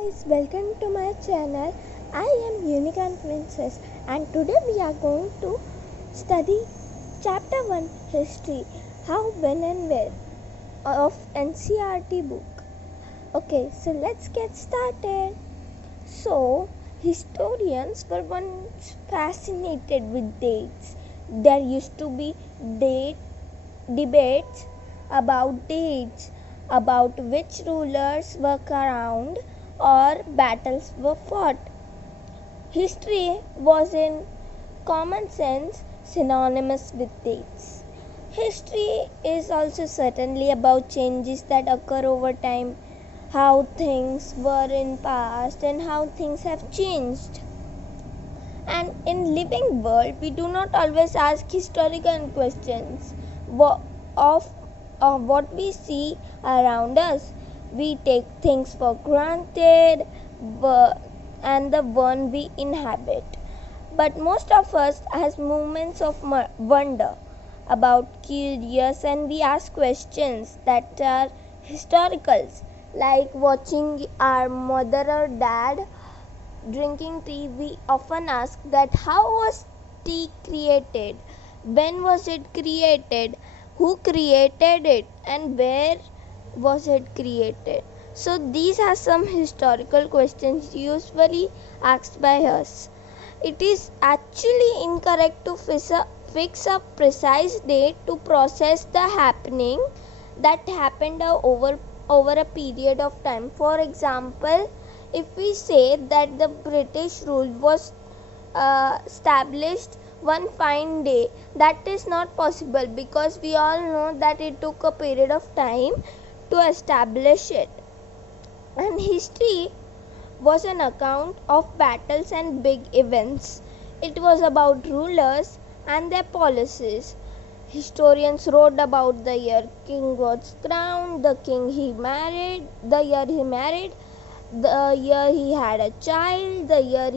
guys, welcome to my channel. I am Unicorn Princess and today we are going to study chapter 1 history, how, when and where of NCERT book. Okay, so let's get started. So, historians were once fascinated with dates. There used to be debates about dates, about which rulers were crowned or battles were fought. History was in common sense synonymous with dates. History is also certainly about changes that occur over time, how things were in past and how things have changed. And in living world, we do not always ask historical questions of what we see around us. We take things for granted and the one we inhabit. But most of us has moments of wonder about curious, and we ask questions that are historicals, like watching our mother or dad drinking tea. We often ask that how was tea created, when was it created, who created it, and where was it created. So these are some historical questions usually asked by us. It is actually incorrect to fix a precise date to process the happening that happened over a period of time. For example, if we say that the British rule was established one fine day, that is not possible because we all know that it took a period of time to establish it. And history was an account of battles and big events. It was about rulers and their policies. Historians wrote about the year king was crowned, the year he married, the year he had a child, the year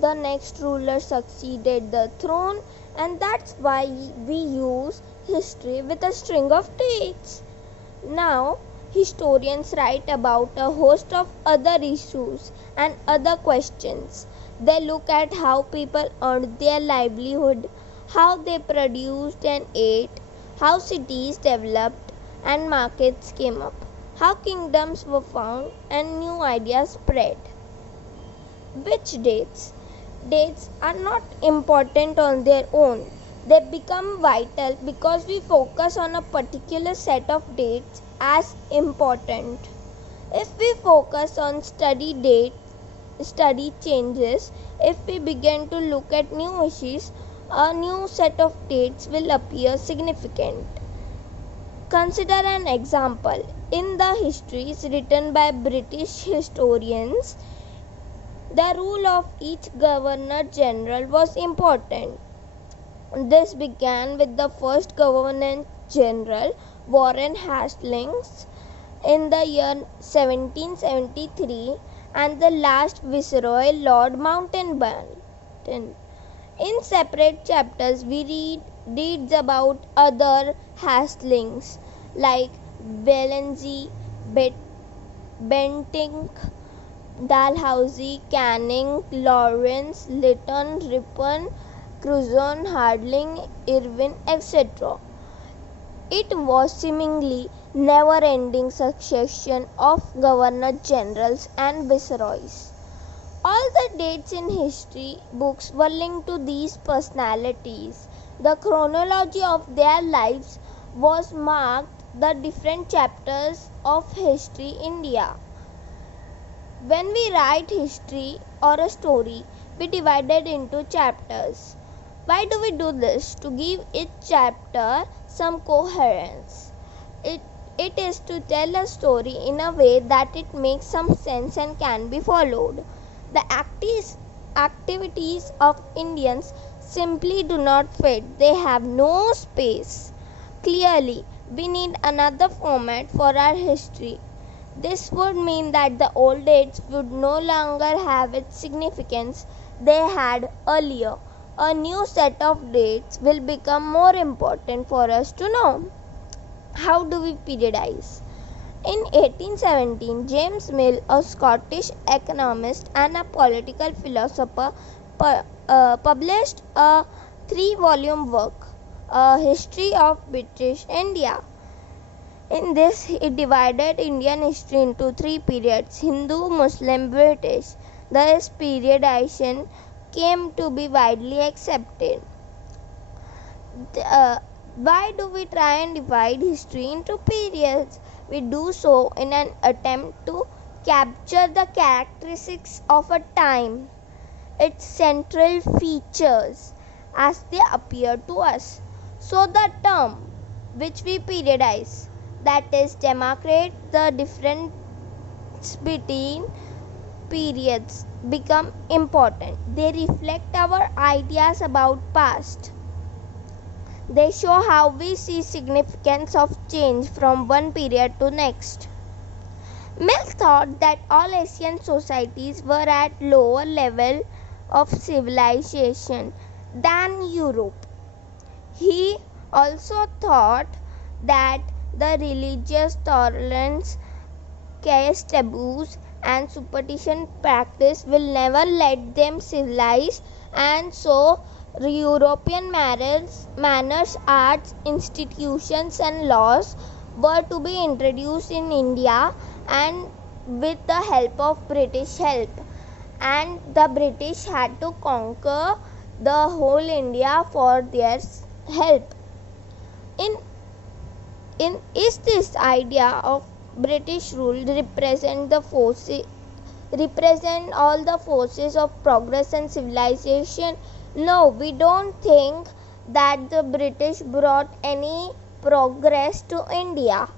the next ruler succeeded the throne, and that's why we use history with a string of dates. Now, historians write about a host of other issues and other questions. They look at how people earned their livelihood, how they produced and ate, how cities developed and markets came up, how kingdoms were found and new ideas spread. Which dates? Dates are not important on their own. They become vital because we focus on a particular set of dates as important. If we focus on study changes, if we begin to look at new issues, a new set of dates will appear significant. Consider an example. In the histories written by British historians, the rule of each Governor General was important. This began with the first Governor General, Warren Hastings, in the year 1773, and the last Viceroy, Lord Mountbatten. In separate chapters, we read deeds about other Hastings like Walensee, Bentinck, Dalhousie, Canning, Lawrence, Lytton, Ripon, Curzon, Harding, Irwin, etc. It was seemingly never-ending succession of governor-generals and viceroys. All the dates in history books were linked to these personalities. The chronology of their lives was marked the different chapters of history India. When we write history or a story, we divide it into chapters. Why do we do this? To give each chapter some coherence. It is to tell a story in a way that it makes some sense and can be followed. The activities of Indians simply do not fit. They have no space. Clearly, we need another format for our history. This would mean that the old dates would no longer have its significance they had earlier. A new set of dates will become more important for us to know. How do we periodize? In 1817, James Mill, a Scottish economist and a political philosopher, published a 3-volume work, A History of British India. In this, he divided Indian history into 3 periods: Hindu, Muslim, British. This periodization came to be widely accepted. Why do we try and divide history into periods? We do so in an attempt to capture the characteristics of a time, its central features as they appear to us. So the term which we periodize, that is, demarcate the difference between periods, become important. They reflect our ideas about past. They show how we see significance of change from one period to next. Mill thought that all Asian societies were at lower level of civilization than Europe. He also thought that the religious tolerance, caste taboos, and superstition practice will never let them civilize, and so European manners, arts, institutions, and laws were to be introduced in India, and with the help of British help. And the British had to conquer the whole India for their help. Is this idea of British rule represent all the forces of progress and civilization? No, we don't think that the British brought any progress to India.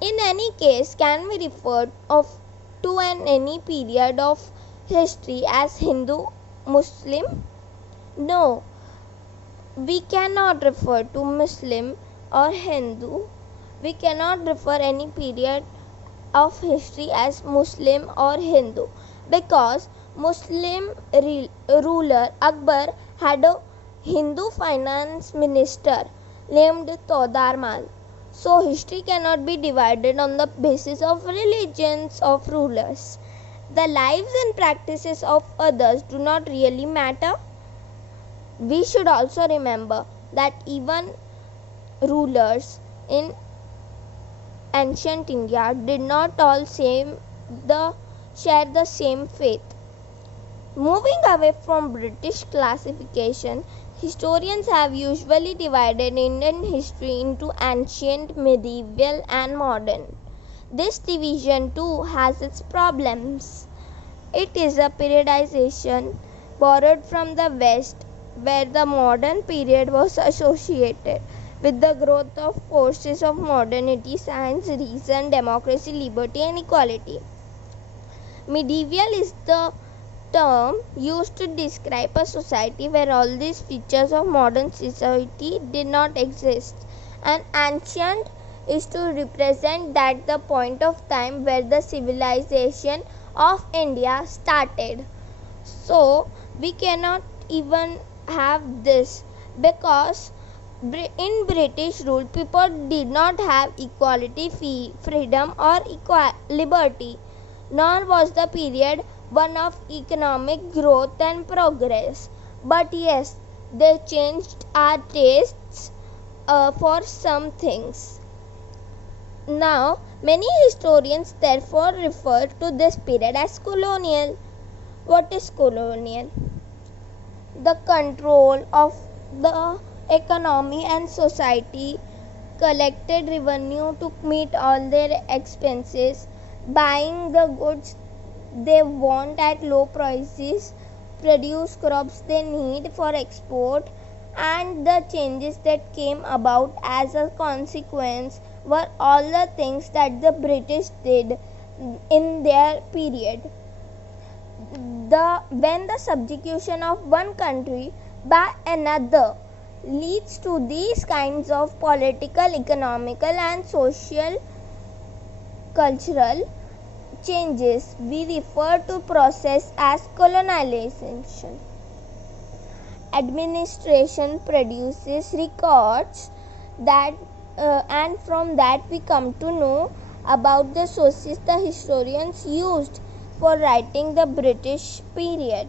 In any case, can we refer to any period of history as Hindu, Muslim? No, we cannot refer to Muslim or Hindu. We cannot refer any period of history as Muslim or Hindu, because Muslim ruler Akbar had a Hindu finance minister named Todarmal. So history cannot be divided on the basis of religions of rulers. The lives and practices of others do not really matter. We should also remember that even rulers in ancient India did not all share the same faith. Moving away from British classification, historians have usually divided Indian history into ancient, medieval, and modern. This division too has its problems. It is a periodization borrowed from the West, where the modern period was associated with the growth of forces of modernity, science, reason, democracy, liberty, and equality. Medieval is the term used to describe a society where all these features of modern society did not exist, and ancient is to represent that the point of time where the civilization of India started. So we cannot even have this, because in British rule people did not have equality, freedom, or liberty, nor was the period one of economic growth and progress. But yes, they changed our tastes for some things. Now, many historians therefore refer to this period as colonial. What is colonial? The control of the economy and society, collected revenue to meet all their expenses, buying the goods they want at low prices, produce crops they need for export, and the changes that came about as a consequence were all the things that the British did in their period. When the subjugation of one country by another leads to these kinds of political, economical, and social cultural changes, we refer to process as colonization. Administration produces records that and from that we come to know about the sources the historians used for writing the British period.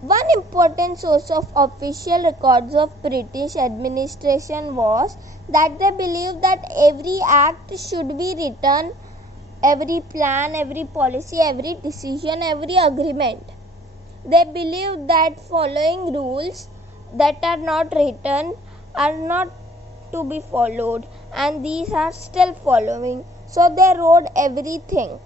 One important source of official records of British administration was that they believed that every act should be written, every plan, every policy, every decision, every agreement. They believed that following rules that are not written are not to be followed, and these are still following. So they wrote everything.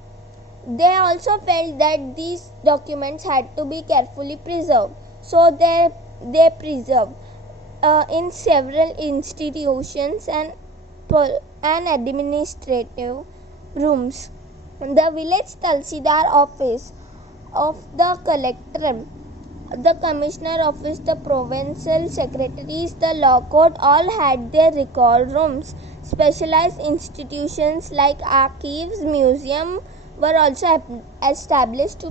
They also felt that these documents had to be carefully preserved. So they preserved in several institutions and administrative rooms. The village Talsidar office of the collector, the commissioner office, the provincial secretaries, the law court all had their record rooms. Specialized institutions like archives, museum were also established to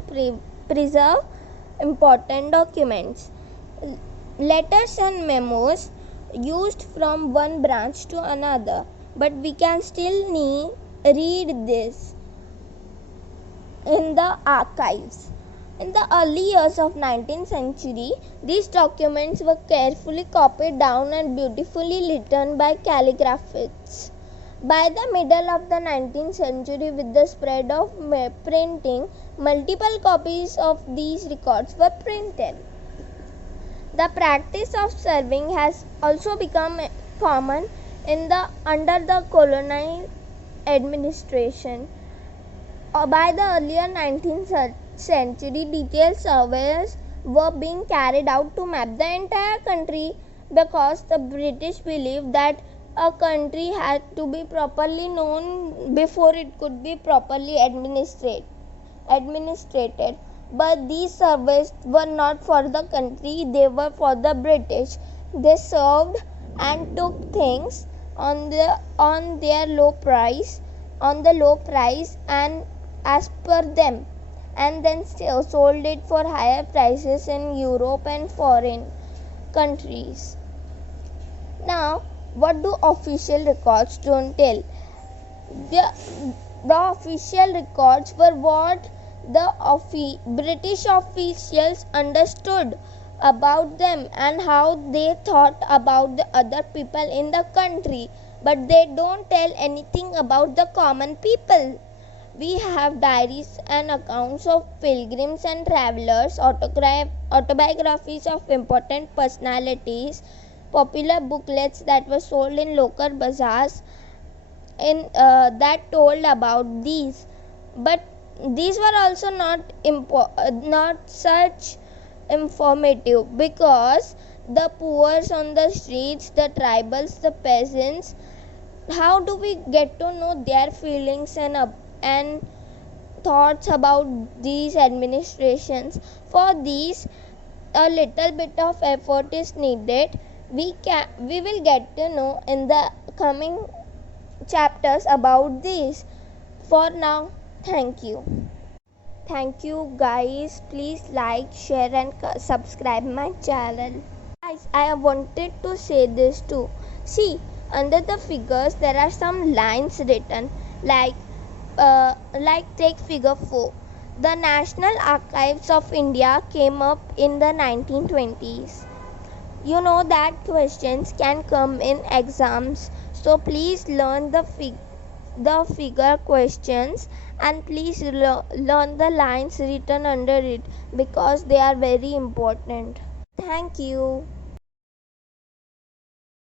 preserve important documents. Letters and memos used from one branch to another, but we can still read this in the archives. In the early years of 19th century, these documents were carefully copied down and beautifully written by calligraphists. By the middle of the 19th century, with the spread of printing, multiple copies of these records were printed. The practice of serving has also become common under the colonial administration. By the earlier 19th century, detailed surveys were being carried out to map the entire country, because the British believed that a country had to be properly known before it could be properly administrated. But these surveys were not for the country, they were for the British. They served and took things on the low price and as per them, and then still sold it for higher prices in Europe and foreign countries. Now, what do official records don't tell? The official records were what the British officials understood about them and how they thought about the other people in the country, but they don't tell anything about the common people. We have diaries and accounts of pilgrims and travelers, autobiographies of important personalities, popular booklets that were sold in local bazaars that told about these. But these were also not such informative, because the poor on the streets, the tribals, the peasants, how do we get to know their feelings and thoughts about these administrations? For these, a little bit of effort is needed. We will get to know in the coming chapters about these. For now, thank you guys. Please like, share and subscribe my channel. Guys, I wanted to say this too. See, under the figures there are some lines written, like take figure 4. The National Archives of India came up in the 1920s. You know that questions can come in exams, so please learn the figure questions, and please learn the lines written under it, because they are very important. Thank you.